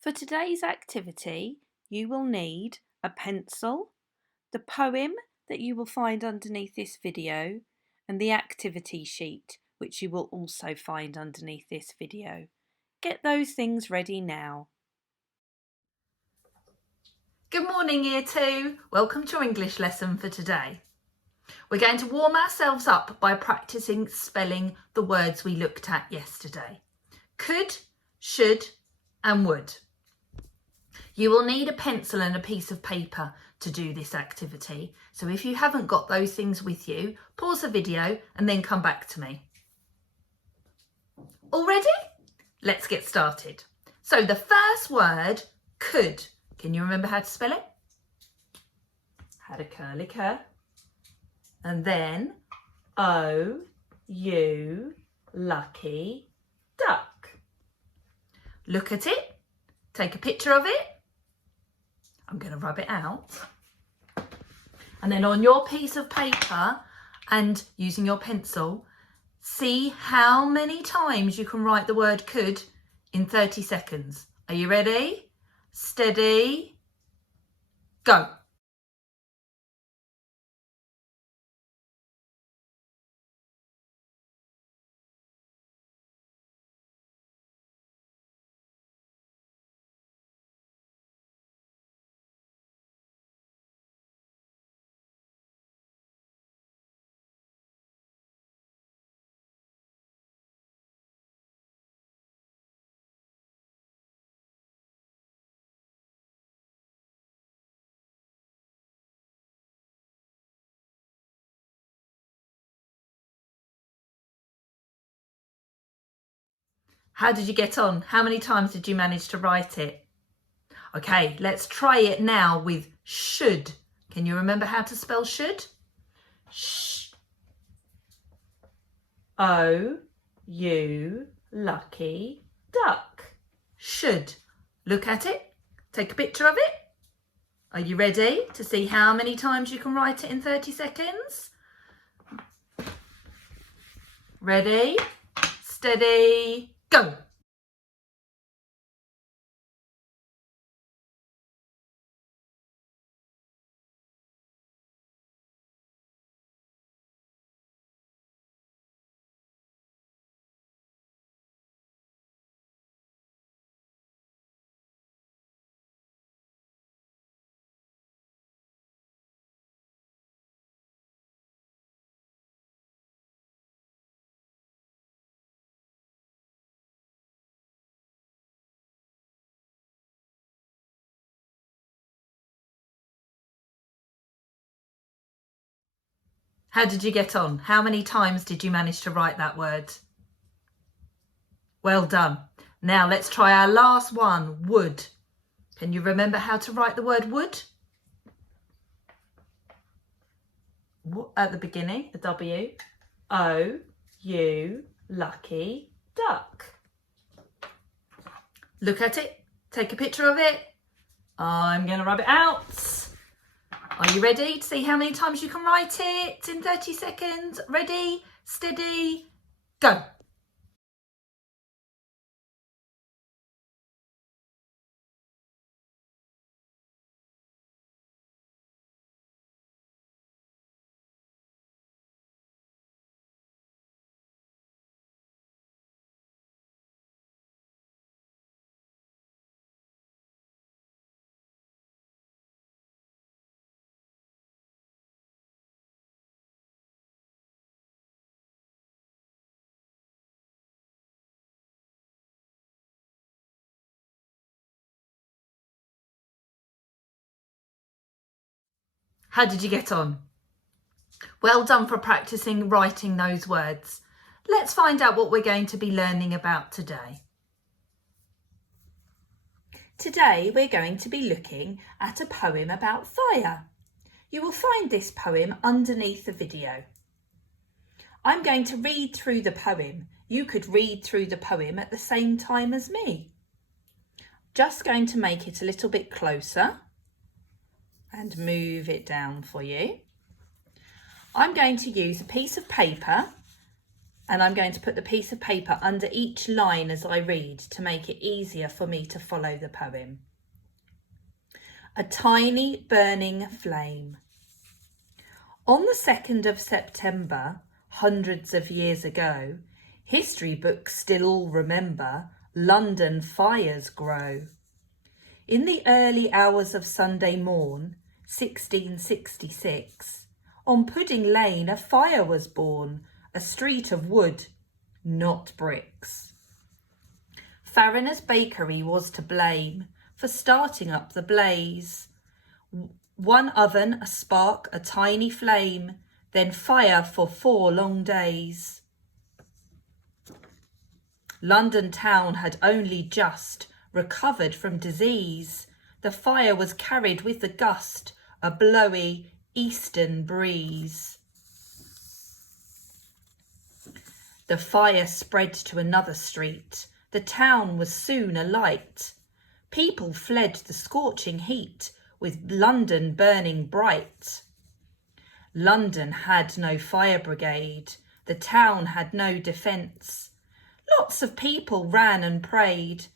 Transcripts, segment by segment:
For today's activity, you will need a pencil, the poem that you will find underneath this video, and the activity sheet, which you will also find underneath this video. Get those things ready now. Good morning, Year 2. Welcome to our English lesson for today. We're going to warm ourselves up by practicing spelling the words we looked at yesterday. Could, should and would. You will need a pencil and a piece of paper to do this activity. So if you haven't got those things with you, pause the video and then come back to me. All ready? Let's get started. So the first word, could. Can you remember how to spell it? Had a curly cur. And then O, U, lucky duck. Look at it. Take a picture of it. I'm going to rub it out. And then on your piece of paper and using your pencil, see how many times you can write the word could in 30 seconds. Are you ready? Steady, go. How did you get on? How many times did you manage to write it? Okay, let's try it now with should. Can you remember how to spell should? Sh. O, U, lucky duck. Should. Look at it. Take a picture of it. Are you ready to see how many times you can write it in 30 seconds? Ready, steady, go. How did you get on? How many times did you manage to write that word? Well done. Now let's try our last one, would. Can you remember how to write the word would? At the beginning, a W. O, U, lucky duck. Look at it. Take a picture of it. I'm going to rub it out. Are you ready to see how many times you can write it in 30 seconds? Ready, steady, go. How did you get on? Well done for practicing writing those words. Let's find out what we're going to be learning about today. Today we're going to be looking at a poem about fire. You will find this poem underneath the video. I'm going to read through the poem. You could read through the poem at the same time as me. Just going to make it a little bit closer and move it down for you. I'm going to use a piece of paper And I'm going to put the piece of paper under each line as I read to make it easier for me to follow the poem. A tiny burning flame. On the 2nd of September, hundreds of years ago, history books still all remember, London fires grow. In the early hours of Sunday morn, 1666, on Pudding Lane a fire was born, a street of wood, not bricks. Farriner's Bakery was to blame for starting up the blaze. One oven, a spark, a tiny flame, then fire for 4 long days. London town had only just recovered from disease. The fire was carried with the gust, a blowy eastern breeze. The fire spread to another street. The town was soon alight. People fled the scorching heat, with London burning bright. London had no fire brigade. The town had no defence. Lots of people ran and prayed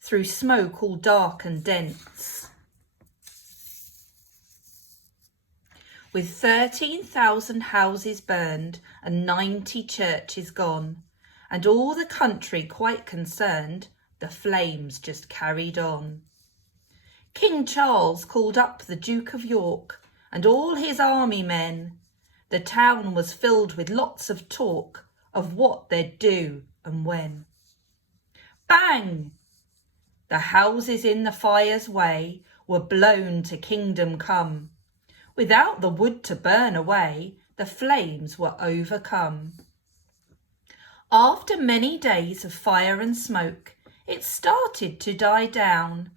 through smoke all dark and dense. With 13,000 houses burned and 90 churches gone, and all the country quite concerned, the flames just carried on. King Charles called up the Duke of York and all his army men. The town was filled with lots of talk of what they'd do and when. Bang! The houses in the fire's way were blown to kingdom come. Without the wood to burn away, the flames were overcome. After many days of fire and smoke, it started to die down.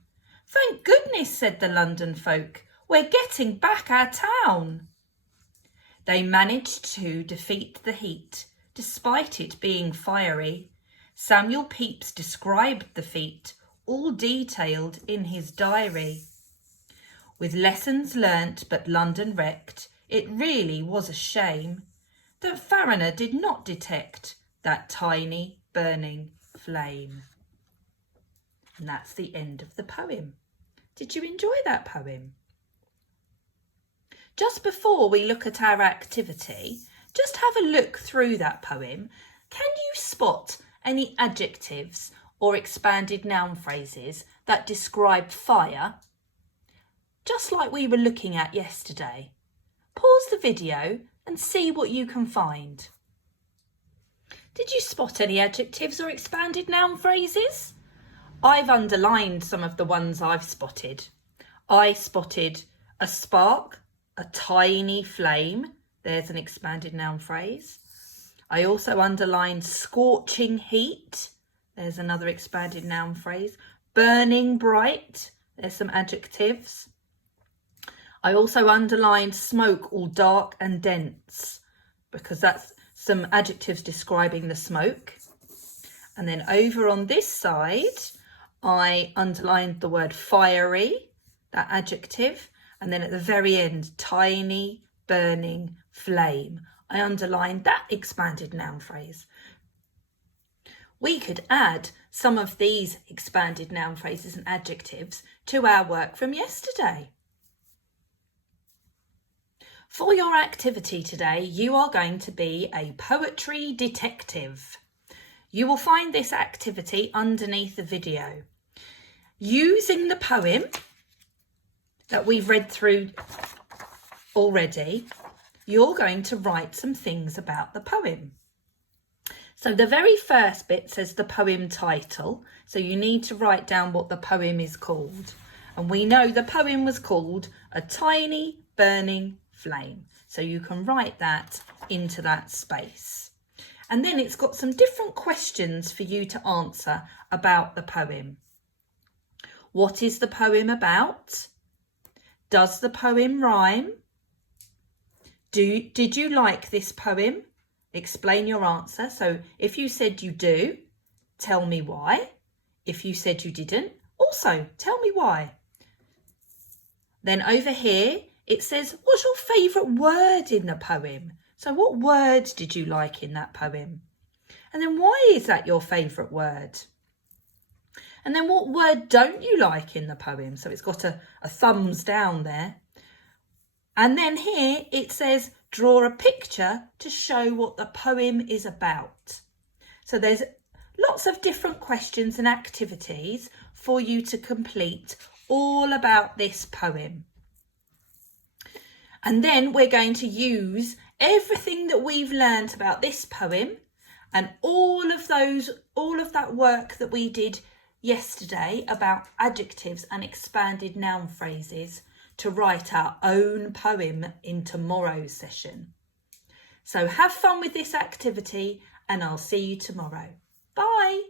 Thank goodness, said the London folk, we're getting back our town. They managed to defeat the heat, despite it being fiery. Samuel Pepys described the feat, all detailed in his diary. With lessons learnt but London wrecked, it really was a shame that Farriner did not detect that tiny burning flame. And that's the end of the poem. Did you enjoy that poem? Just before we look at our activity, just have a look through that poem. Can you spot any adjectives or expanded noun phrases that describe fire? Just like we were looking at yesterday. Pause the video and see what you can find. Did you spot any adjectives or expanded noun phrases? I've underlined some of the ones I've spotted. I spotted a spark, a tiny flame. There's an expanded noun phrase. I also underlined scorching heat. There's another expanded noun phrase. Burning bright. There's some adjectives. I also underlined smoke, all dark and dense, because that's some adjectives describing the smoke. And then over on this side, I underlined the word fiery, that adjective. And then at the very end, tiny, burning flame. I underlined that expanded noun phrase. We could add some of these expanded noun phrases and adjectives to our work from yesterday. For your activity today, you are going to be a poetry detective. You will find this activity underneath the video. Using the poem that we've read through already, you're going to write some things about the poem. So the very first bit says the poem title. So you need to write down what the poem is called. And we know the poem was called A Tiny Burning Flame. So you can write that into that space. And then it's got some different questions for you to answer about the poem. What is the poem about? Does the poem rhyme? Did you like this poem? Explain your answer. So if you said you do, tell me why. If you said you didn't, also tell me why. Then over here, it says, what's your favourite word in the poem? So what word did you like in that poem? And then why is that your favourite word? And then what word don't you like in the poem? So it's got a thumbs down there. And then here it says, draw a picture to show what the poem is about. So there's lots of different questions and activities for you to complete all about this poem. And then we're going to use everything that we've learnt about this poem and all of that work that we did yesterday about adjectives and expanded noun phrases to write our own poem in tomorrow's session. So have fun with this activity and I'll see you tomorrow. Bye.